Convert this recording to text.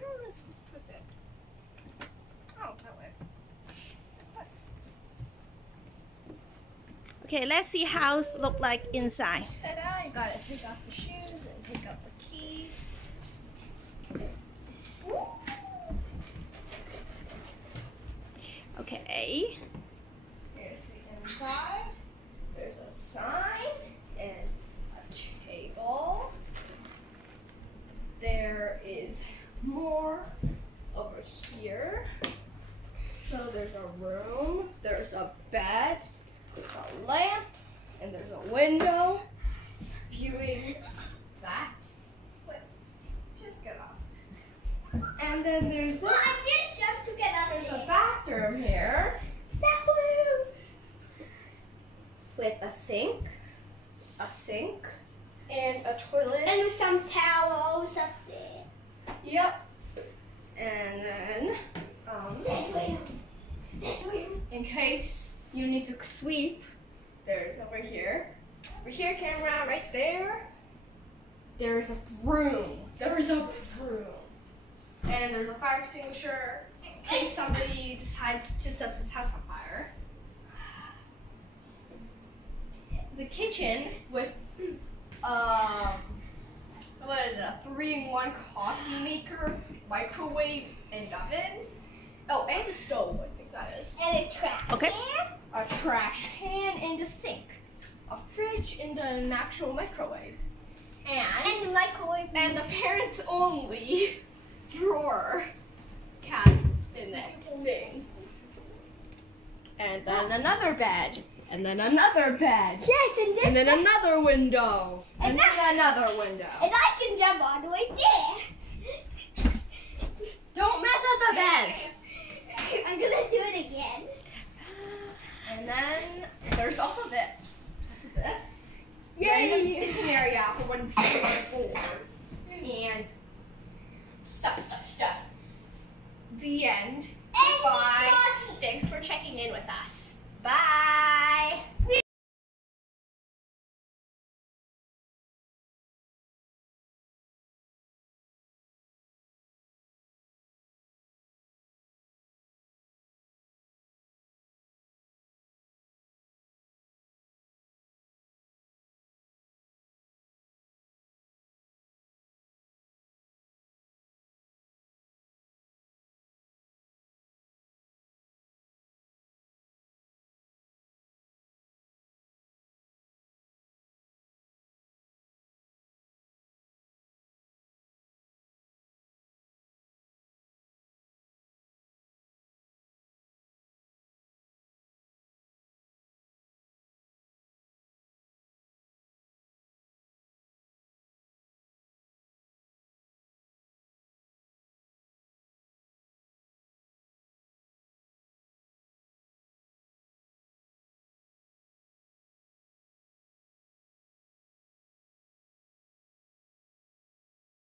sure this was twisted. Oh, that way. Okay, let's see how it look like inside. Ta-da, you gotta take off the shoes and take out the keys. Okay. Here's the inside. There's a sign and a table. There is more over here. So there's a room, there's a bed, there's a lamp, and there's a window viewing that. Wait, just get off. And then there's Well, I did jump to get up there's there. a bathroom here. Bathroom! With a sink, and a toilet. And some towels up there. Yep. And then, in case you need to sleep, there's over here, camera, right there. There's a broom. And there's a fire extinguisher in case somebody decides to set this house on fire. The kitchen with what is it, a 3-in-1 coffee maker, microwave, and oven. Oh, and a stove, I think that is. And a trash Okay. can. A trash can and a sink. A fridge and an actual microwave. And the microwave. And the parents only drawer cabinet thing. And then another bed. And then another bed. Yes, and this. And then another window. And And then another window. And I can jump all the way there. Don't mess up the bed. I'm gonna do it again. And then there's also this. This. Yay! Random sitting area for when people are bored. And stuff. The end. And Bye. coffee. Thanks for checking in with us. Bye.